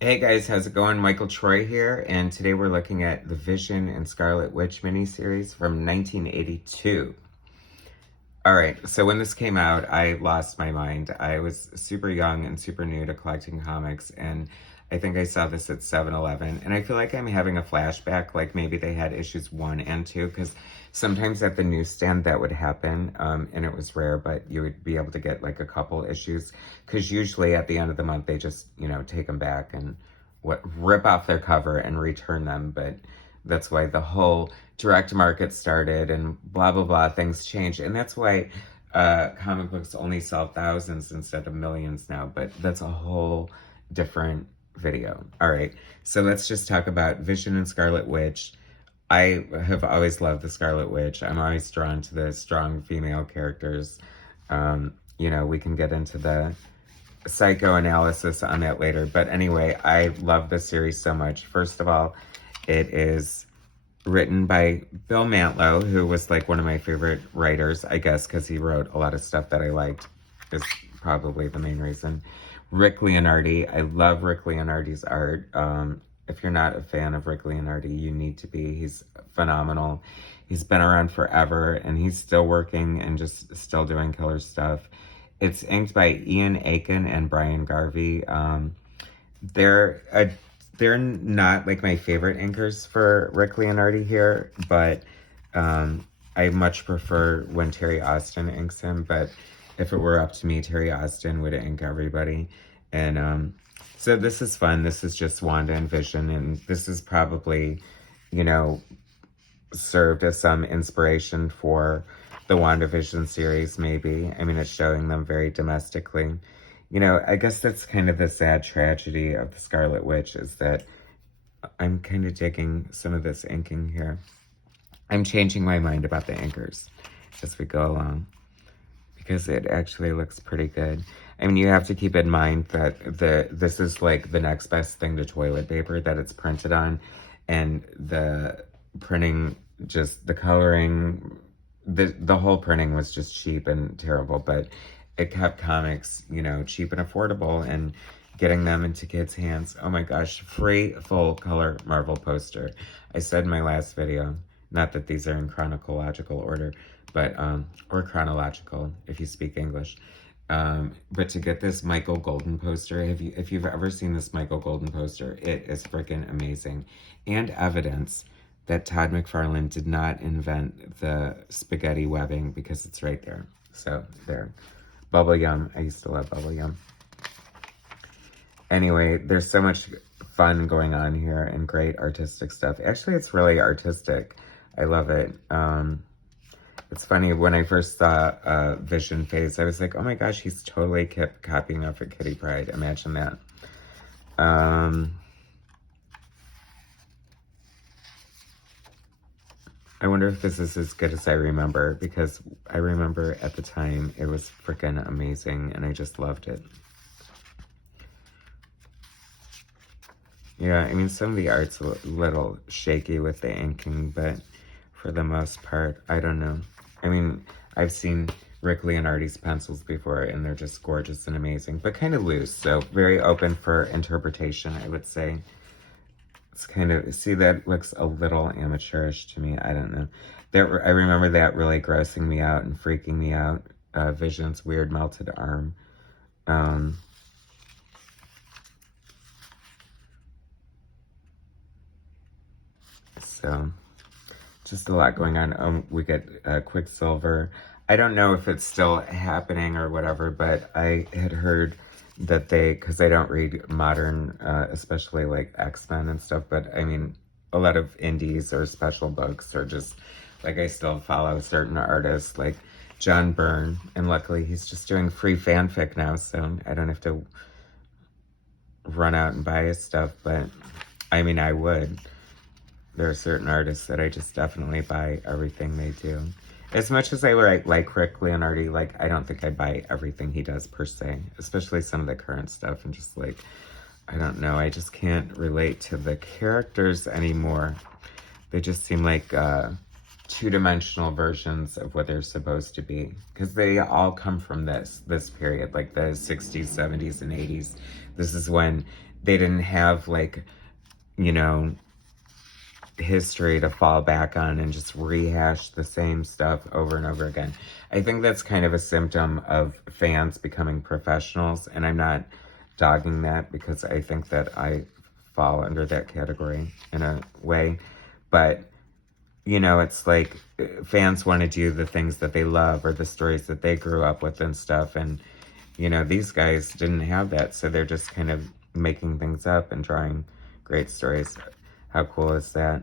Hey guys, how's it going? Michael Troy here, and today we're looking at the Vision and Scarlet Witch miniseries from 1982. All right, so when this came out, I lost my mind. I was super young and super new to collecting comics, and I think I saw this at 7-Eleven, and I feel like I'm having a flashback, like maybe they had issues 1 and 2, because sometimes at the newsstand that would happen, and it was rare, but you would be able to get like a couple issues, because usually at the end of the month, they just, take them back and rip off their cover and return them, but that's why the whole direct market started and blah, blah, blah, things changed. And that's why comic books only sell thousands instead of millions now, but that's a whole different video. All right, so let's just talk about Vision and Scarlet Witch. I have always loved the Scarlet Witch. I'm always drawn to the strong female characters. We can get into the psychoanalysis on that later. But anyway, I love this series so much. First of all, it is written by Bill Mantlo, who was like one of my favorite writers, I guess, because he wrote a lot of stuff that I liked, is probably the main reason. Rick Leonardi, I love Rick Leonardi's art. If you're not a fan of Rick Leonardi, you need to be. He's phenomenal. He's been around forever, and he's still working and just still doing killer stuff. It's inked by Ian Aiken and Brian Garvey. They're they're not like my favorite inkers for Rick Leonardi here, but I much prefer when Terry Austin inks him. But if it were up to me, Terry Austin would ink everybody. And so this is fun. This is just Wanda and Vision, and this is probably, served as some inspiration for the WandaVision series, maybe. I mean, it's showing them very domestically. I guess that's kind of the sad tragedy of the Scarlet Witch, is that I'm kind of digging some of this inking here. I'm changing my mind about the inkers as we go along, because it actually looks pretty good. I mean, you have to keep in mind that this is like the next best thing to toilet paper that it's printed on, and the printing, just the coloring, the whole printing was just cheap and terrible, but it kept comics, cheap and affordable, and getting them into kids' hands. Oh my gosh, free full color Marvel poster. I said in my last video, not that these are in chronological order, but, or chronological if you speak English. But to get this Michael Golden poster, if you've ever seen this Michael Golden poster, it is freaking amazing. And evidence that Todd McFarlane did not invent the spaghetti webbing, because it's right there. So there. Bubble Yum. I used to love Bubble Yum. Anyway, there's so much fun going on here and great artistic stuff. Actually, it's really artistic. I love it. It's funny, when I first saw Vision face, I was like, oh my gosh, he's totally kept copying off of Kitty Pryde. Imagine that. I wonder if this is as good as I remember, because I remember at the time it was freaking amazing and I just loved it. Yeah, I mean, some of the art's a little shaky with the inking, but for the most part, I don't know. I mean, I've seen Rick Leonardi's pencils before, and they're just gorgeous and amazing, but kind of loose, so very open for interpretation, I would say. It's kind of, see, that looks a little amateurish to me. I don't know. I remember that really grossing me out and freaking me out. Vision's weird melted arm. So, just a lot going on. We get Quicksilver. I don't know if it's still happening or whatever, but I had heard that because I don't read modern, especially like X-Men and stuff, but I mean, a lot of indies or special books, or just, like, I still follow certain artists like John Byrne, and luckily he's just doing free fanfic now, so I don't have to run out and buy his stuff, but I mean, I would. There are certain artists that I just definitely buy everything they do. As much as I like Rick Leonardi, like, I don't think I buy everything he does per se, especially some of the current stuff, and just like, I don't know, I just can't relate to the characters anymore. They just seem like two-dimensional versions of what they're supposed to be, because they all come from this period, like the 60s, 70s, and 80s. This is when they didn't have, like, you know, history to fall back on and just rehash the same stuff over and over again. I think that's kind of a symptom of fans becoming professionals, and I'm not dogging that because I think that I fall under that category in a way. But, you know, it's like fans want to do the things that they love or the stories that they grew up with and stuff. And, you know, these guys didn't have that. So they're just kind of making things up and drawing great stories. How cool is that?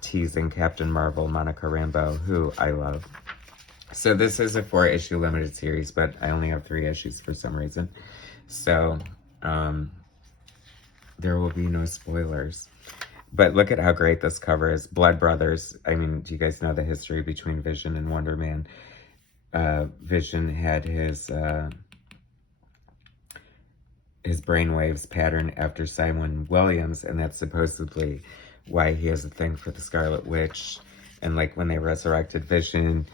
Teasing Captain Marvel, Monica Rambeau, who I love. So this is a 4-issue limited series, but I only have 3 issues for some reason. So there will be no spoilers. But look at how great this cover is. Blood Brothers. I mean, do you guys know the history between Vision and Wonder Man? Vision had his brainwaves patterned after Simon Williams, and that's supposedly why he has a thing for the Scarlet Witch. And like when they resurrected Vision,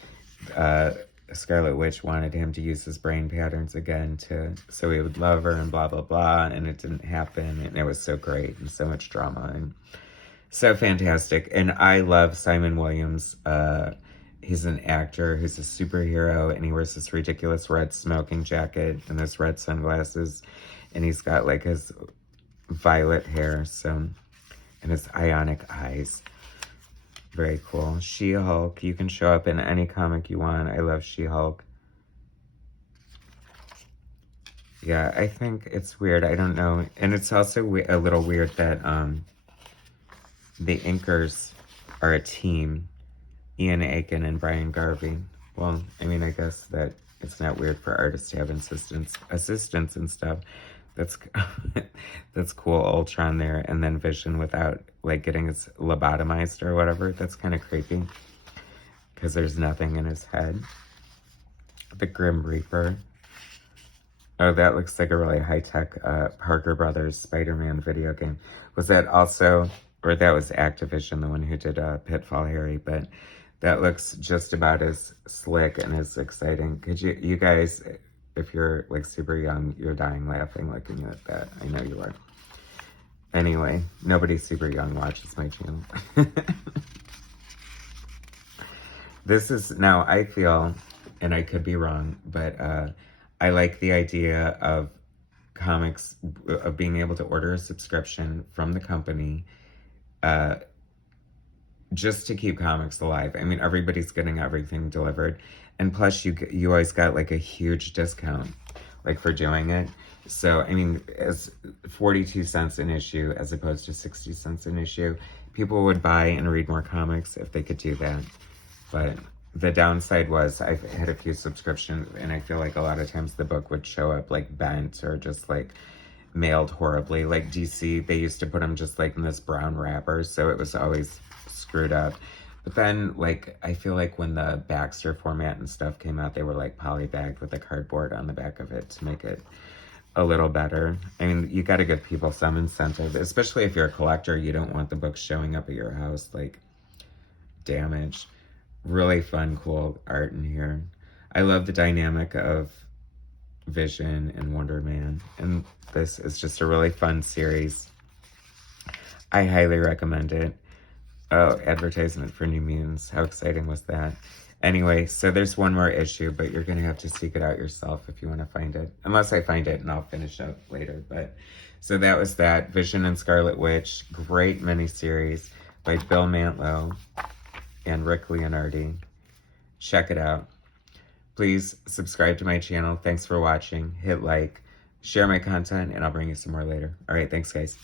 Scarlet Witch wanted him to use his brain patterns again so he would love her and blah, blah, blah. And it didn't happen. And it was so great and so much drama and so fantastic. And I love Simon Williams. He's an actor who's a superhero, and he wears this ridiculous red smoking jacket and those red sunglasses. And he's got like his violet hair, and his ionic eyes. Very cool. She-Hulk. You can show up in any comic you want. I love She-Hulk. Yeah, I think it's weird. I don't know. And it's also a little weird that the inkers are a team. Ian Aiken and Brian Garvey. Well, I mean, I guess that it's not weird for artists to have assistants and stuff. That's cool. Ultron there, and then Vision without like getting his lobotomized or whatever. That's kind of creepy because there's nothing in his head. The Grim Reaper. Oh, that looks like a really high-tech Parker Brothers Spider-Man video game. Was that also, or that was Activision, the one who did Pitfall Harry, but that looks just about as slick and as exciting. Could you guys, if you're like super young, you're dying laughing looking at that. I know you are. Anyway, nobody super young watches my channel. This is, now I feel, and I could be wrong, but I like the idea of comics, of being able to order a subscription from the company just to keep comics alive. I mean, everybody's getting everything delivered. And plus, you always got like a huge discount, like for doing it. So, I mean, as 42 cents an issue as opposed to 60 cents an issue, people would buy and read more comics if they could do that. But the downside was I've had a few subscriptions, and I feel like a lot of times the book would show up like bent or just like mailed horribly. Like DC, they used to put them just like in this brown wrapper, so it was always screwed up. But then, like, I feel like when the Baxter format and stuff came out, they were like poly-bagged with a cardboard on the back of it to make it a little better. I mean, you got to give people some incentive, especially if you're a collector. You don't want the books showing up at your house like damaged. Really fun, cool art in here. I love the dynamic of Vision and Wonder Man, and this is just a really fun series. I highly recommend it. Oh, advertisement for New Mutants. How exciting was that? Anyway, so there's one more issue, but you're going to have to seek it out yourself if you want to find it. Unless I find it, and I'll finish up later. But so that was that. Vision and Scarlet Witch. Great miniseries by Bill Mantlo and Rick Leonardi. Check it out. Please subscribe to my channel. Thanks for watching. Hit like. Share my content, and I'll bring you some more later. All right, thanks, guys.